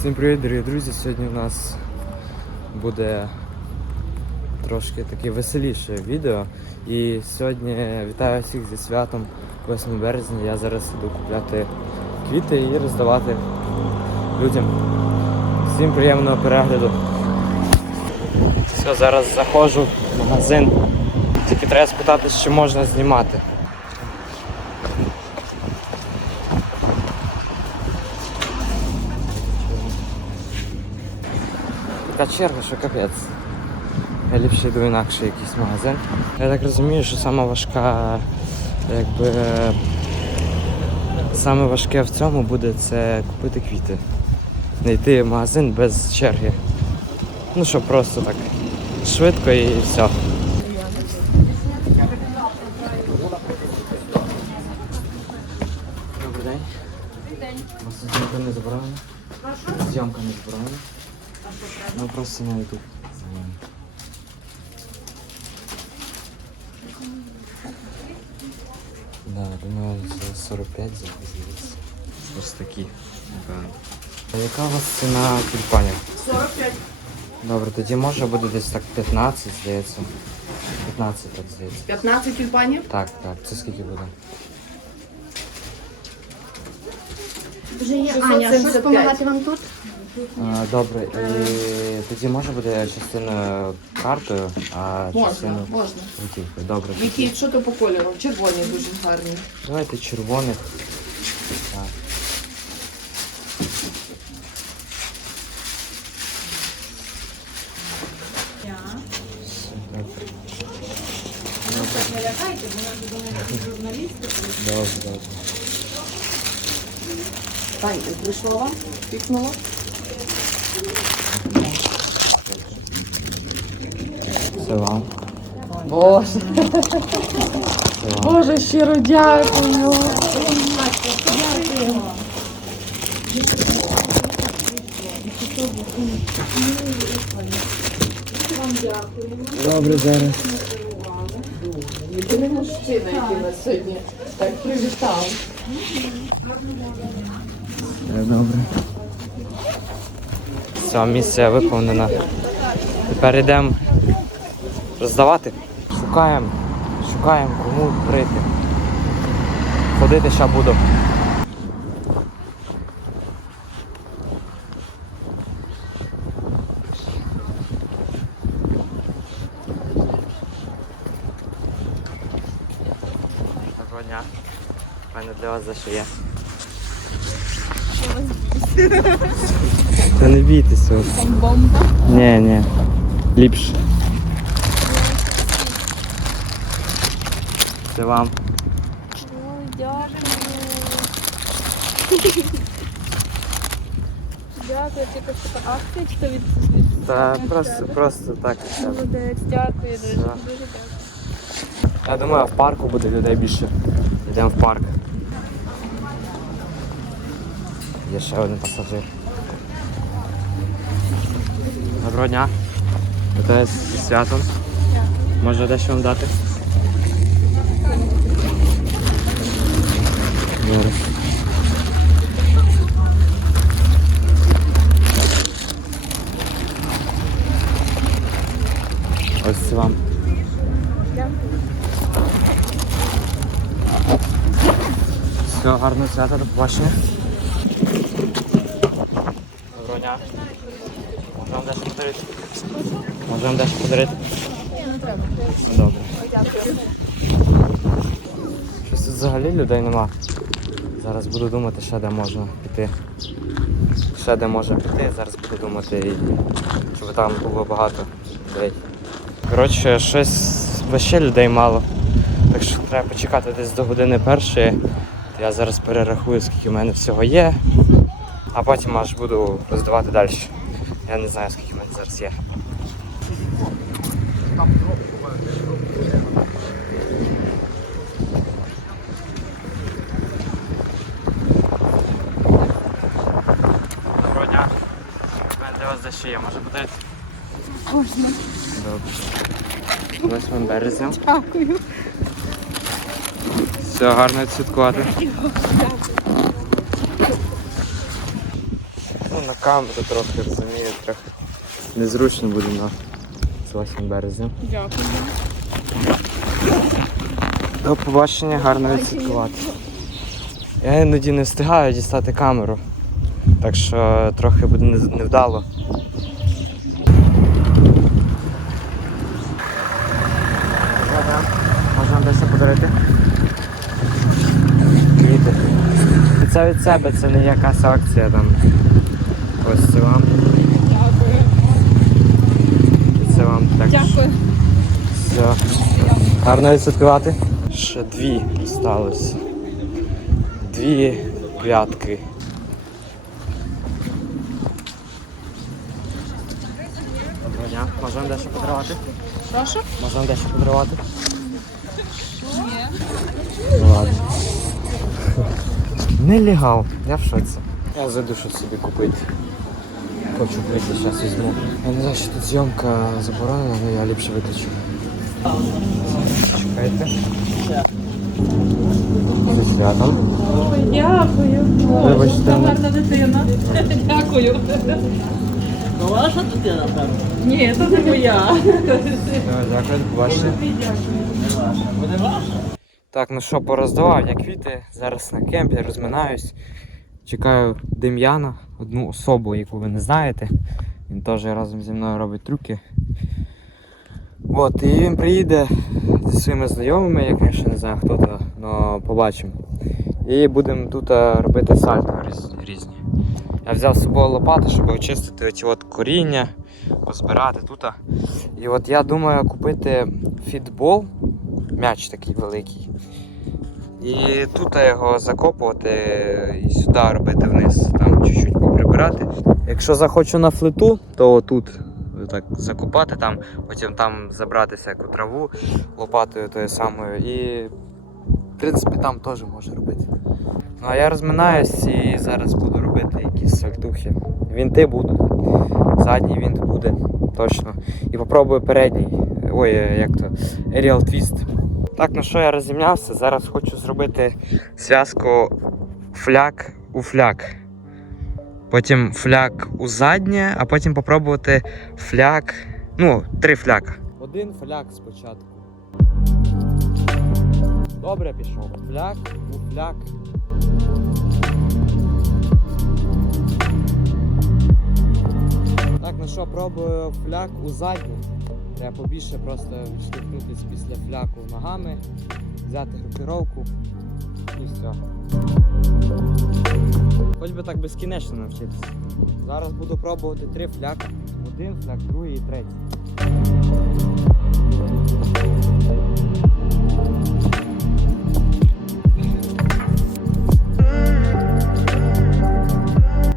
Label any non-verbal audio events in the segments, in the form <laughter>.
Всім привіт, дорогі друзі! Сьогодні у нас буде трошки таке веселіше відео. І сьогодні вітаю всіх зі святом 8 березня. Я зараз іду купляти квіти і роздавати людям. Всім приємного перегляду. Все, зараз заходжу в магазин. Тільки треба спитати, чи можна знімати. Така черга, що капець. Я ліпше йду інакше якийсь магазин. Я так розумію, що сама важка, якби саме важке в цьому буде це купити квіти. Знайти магазин без черги. Ну що просто так швидко і все. Добрий день. У вас зйомка не заборонена? Зйомка не заборонена. Ну просто на YouTube. Да, думаю, за 45 здається. Ось такі. А яка у вас ціна тюльпанів? 45. Добре, тоді може буде десь так 15, здається. 15, так здається. 15 тюльпанів. Так, так, це скільки буде? Вже є Аня, щось допомагати вам тут? А, добре, і тоді може буде частиною картою, а Можна, частиною можна. готівкою. Добре. Які, що то по кольору? Червоні дуже гарні. Давайте червоних. Так. Все, Добре. Добре, добре. Тань, прийшло вам? Пікнуло? Це вам. Боже. Боже, щиро дякую. Добре, зараз. Єдиний мужчина, який нас сьогодні так привітав. Все добре. Все, місія виповнена. Тепер йдемо роздавати. Шукаємо, шукаємо, кому прийти. Ходити ще буду. Доброго дня. У мене для вас дещо є. Та не бійтеся. Бомба. Ні, ні. Ліпше. Це вам. Ой, дякую. Дякую, це якась така акція, чи то від, від Та від просто, тебе? просто так. і все. Молодець, дякую дуже, Все. дуже дякую. Я думаю, в парку буде людей більше. Йдемо в парк. Є ще один пасажир. Доброго дня. Вітаю святом. Може дещо вам дати? Добре. Ось це вам. Все, гарного свята, до побачення. Доброго дня. Можна вам дещо подарити? Вам дещо подарити? Добре. Щось тут взагалі людей нема. Зараз буду думати, ще де можна піти. Ще де можна піти, зараз буду думати, щоб там було багато людей. Коротше, щось вообще людей мало. Так що треба почекати десь до години першої. Я зараз перерахую, скільки в мене всього є, а потім аж буду роздавати далі. Я не знаю, скільки в мене зараз є. Доброго дня. У мене для вас дещо є, може подарити? Можна. Добре. 8 березня. Дякую. Все гарно відсвяткувати. Ну, на камеру трохи розумію, трохи незручно буде на 8 березня. Дякую. До побачення, гарно відсвяткувати. Я іноді не встигаю дістати камеру, так що трохи буде невдало. Можна десь подарити? Квіти. Це від себе, це не якась акція там. Ось це вам. Дякую. Це вам так. Дякую. Все. Гарно відсвяткувати. Ще дві осталось. Дві п'ятки. Доброго дня. Можемо дещо подарувати? Прошу? Можемо дещо подарувати? Ні. Ну ладно. Нелегал. Я в шоці. Я зайду щось собі купити. Хочу прийти, зараз візьму. Я не знаю, що тут зйомка заборонена, але я ліпше виключу. Чекайте. Зі святом. Дякую. Вибачте. гарна дитина. Дякую. Ну, ваша дитина, певно. Ні, це не моя. Дякую, побачення. Буде ваша. Так, ну що, пороздавав я квіти. Зараз на кемпі розминаюсь. Чекаю Дем'яна, одну особу, яку ви не знаєте. Він теж разом зі мною робить трюки. От, і він приїде зі своїми знайомими, я, звісно, не знаю хто то, але побачимо. І будемо тут е, робити сальто різні. Я взяв з собою лопату, щоб очистити оці от коріння, позбирати тут. І от я думаю купити фітбол, м'яч такий великий. І тут його закопувати і сюди робити вниз, там чуть-чуть поприбирати. Якщо захочу на флету, то тут так закопати там, потім там забрати всяку траву лопатою тою самою і в принципі там теж можу робити. Ну а я розминаюсь і зараз буду робити якісь сальтухи. Вінти будуть. Задній вінт буде, точно. І попробую передній. Ой, як то, Aerial Twist. Так, ну що я розімнявся, зараз хочу зробити зв'язку фляк у фляк. Потім фляк у заднє, а потім попробувати фляк. Ну, три фляка. Один фляк спочатку. Добре пішов. Фляк у фляк. Так, ну що, пробую фляк у задню. Треба побільше просто відштовхнутися після фляку ногами, взяти групіровку і все. Хоч би так безкінечно навчитися. Зараз буду пробувати три фляка. Один фляк, другий і третій.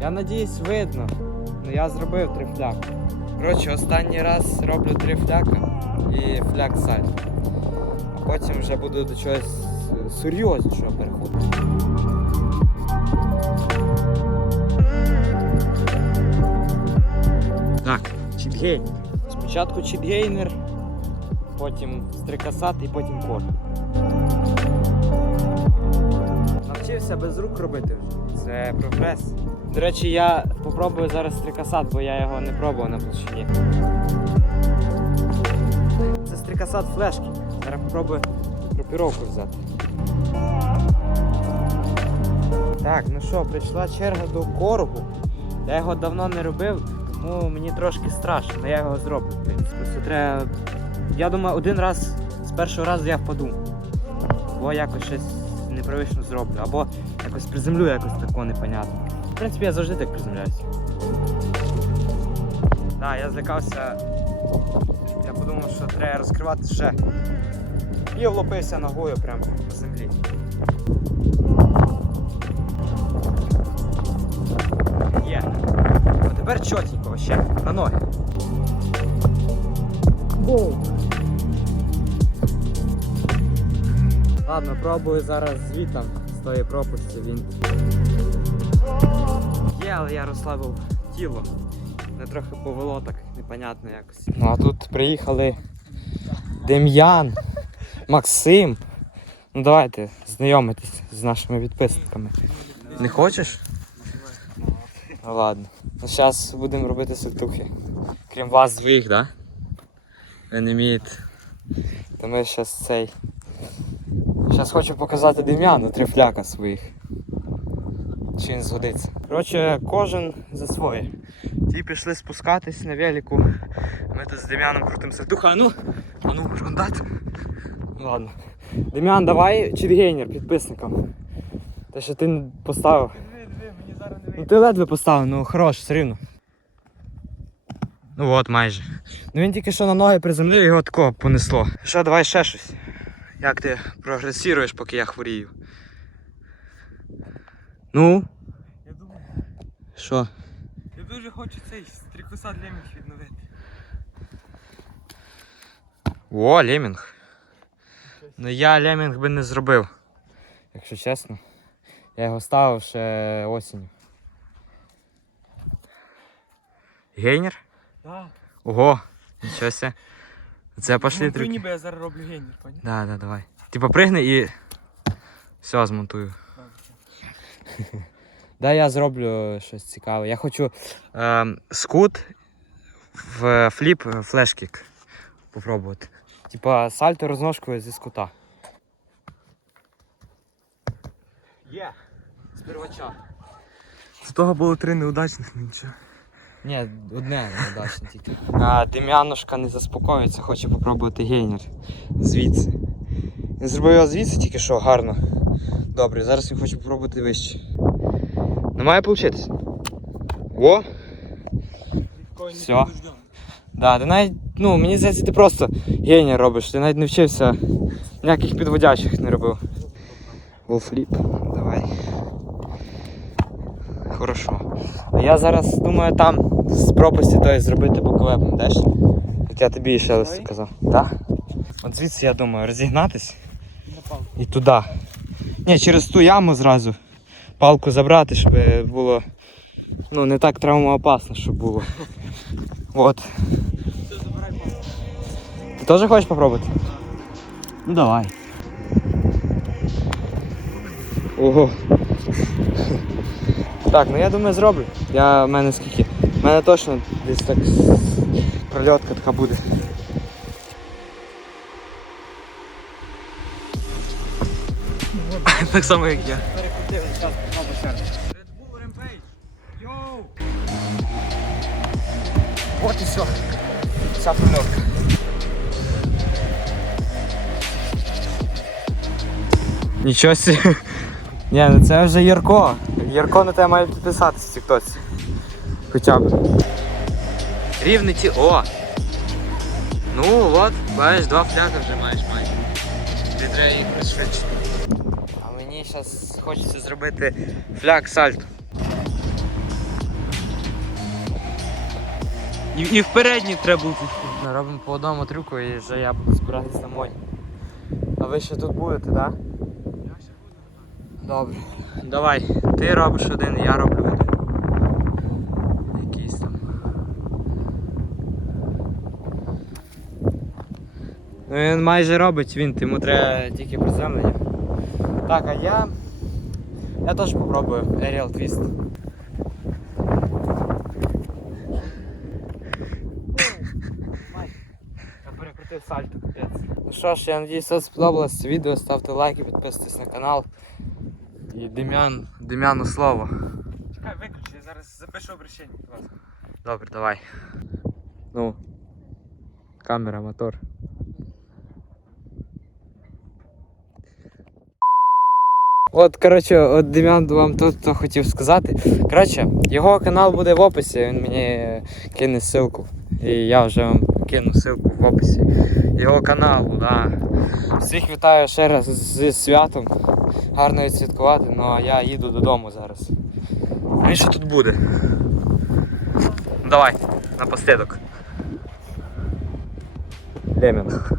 Я надіюсь видно. Ну я зробив три фляка. Коротше, останній раз роблю три фляка і фляк сальто. А потім вже буду до чогось серйознішого переходити. Так, чітгейн. Спочатку чітгейнер, потім стрикасат і потім кор. Навчився без рук робити вже. Це прогрес. До речі, я попробую зараз стрикасат, бо я його не пробував на площині. Це стрикасат флешки. Зараз попробую групіровку взяти. Так, ну що, прийшла черга до коргу. Я його давно не робив, тому мені трошки страшно, я його зроблю. в принципі. Просто треба. Я думаю, один раз з першого разу я впаду. Або якось щось непривично зроблю, або якось приземлю якось такого непонятно. В принципі, я завжди так приземляюся. Так, я злякався. Я подумав, що треба розкривати ще. І влопився ногою прямо по землі. Є. А тепер чотенько ще. На ноги. Ладно, пробую зараз звітом з тої пропусті він. Є, але я розслабив тіло. Не трохи повело так непонятно якось. Ну а тут приїхали Дем'ян, Максим. Ну давайте знайомитись з нашими підписниками. Не хочеш? Ну ладно. Ну зараз будемо робити сальтухи. Крім вас двоїх, да? Ви не вмієте. То ми зараз цей. Зараз хочу показати Дем'яну три фляка своїх. Чи він згодиться. Коротше, кожен за своє. Ті пішли спускатись на велику. Ми тут з Дем'яном крутим сальтуха. А ну, а ну, рондат. Ну ладно. Дем'ян, давай читгейнер підписникам. Те, що ти поставив. Мені зараз не Ну ти ледве поставив, ну хорош, все рівно. Ну от майже. Ну він тільки що на ноги приземлив, його тако понесло. Що, давай ще щось. Як ти прогресуєш, поки я хворію? Ну? Я думаю, Що? я дуже хочу цей стрікоса лемінг відновити. О, лемінг. Ну я лемінг би не зробив. Якщо чесно. Я його ставив ще осінню. Гейнер? Так. Ого, нічого ся. Це пошли Ну, трюки. ніби я зараз роблю геній, поняв? Да, да, давай. Ти попригни і. Все, змонтую. Да, я зроблю щось цікаве. Я хочу ем, скут в фліп е, флешкік попробувати. Типа сальто розножкою зі скута. Є. Співача. З того було три неудачних, ну нічого. Ні, одне неудачне тільки. А Дем'янушка не заспокоюється, хоче попробувати гейнер. Звідси. Він зробив його звідси тільки що гарно. Добре, зараз він хоче попробувати вище. Не має вийти. О! Всьо. Да, ти навіть, ну, мені здається, ти просто гейнер робиш, ти навіть не вчився, ніяких підводячих не робив. Волфліп, давай. Хорошо. А Я зараз думаю там з пропасті тої зробити бокове, пам'ятаєш? От я тобі ще раз сказав. Так? От звідси я думаю розігнатись і туди. Ні, через ту яму зразу палку забрати, щоб було ну, не так травмоопасно, щоб було. <laughs> От. Ти теж хочеш попробувати? Ну давай. Ого. <laughs> Так, ну я думаю зроблю. Я в мене скільки? В мене точно десь так с- прольотка така буде. <laughs> Так само, як я. От і все. Вся прольотка. Нічого сі. Ні, ну це вже Ярко. Ярко на тебе має підписатися тіктоці. Хоча б. Рівниці, о! Ну от, бачиш, два фляга вже маєш майже. Тобі треба їх пришвидшити. А мені зараз хочеться зробити фляг сальто. І, і в передній треба бути. Ми робимо по одному трюку і вже я буду збиратись домой. А ви ще тут будете, так? Да? Добре. Давай, ти робиш один, я роблю один. Якийсь там. Ну він майже робить він, йому треба тільки приземлення. Так, а я. Я теж попробую Aerial Twist. Сальто, капець. Ну що ж, я надіюсь, вам сподобалось це відео. Ставте лайки, підписуйтесь на канал. І Дем'ян, Дем'яну слово. Чекай, виключи, я зараз запишу обращення, будь ласка. Добре, давай. Ну. Камера, мотор. От, коротше, от Дем'ян вам тут то хотів сказати. Коротше, його канал буде в описі, він мені кине ссылку. І я вже вам кину ссылку в описі. Його каналу, да. Всіх вітаю ще раз з святом. Гарно відсвяткувати, ну а я їду додому зараз. Він ще тут буде. Давай, напослідок. Лемінг.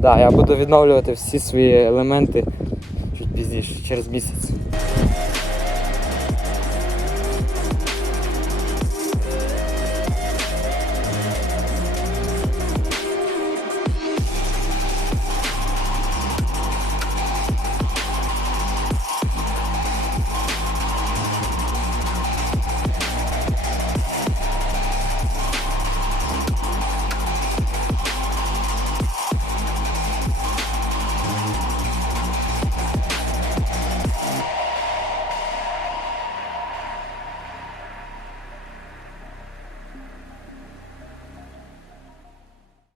Да, я буду відновлювати всі свої елементи чуть пізніше, через місяць.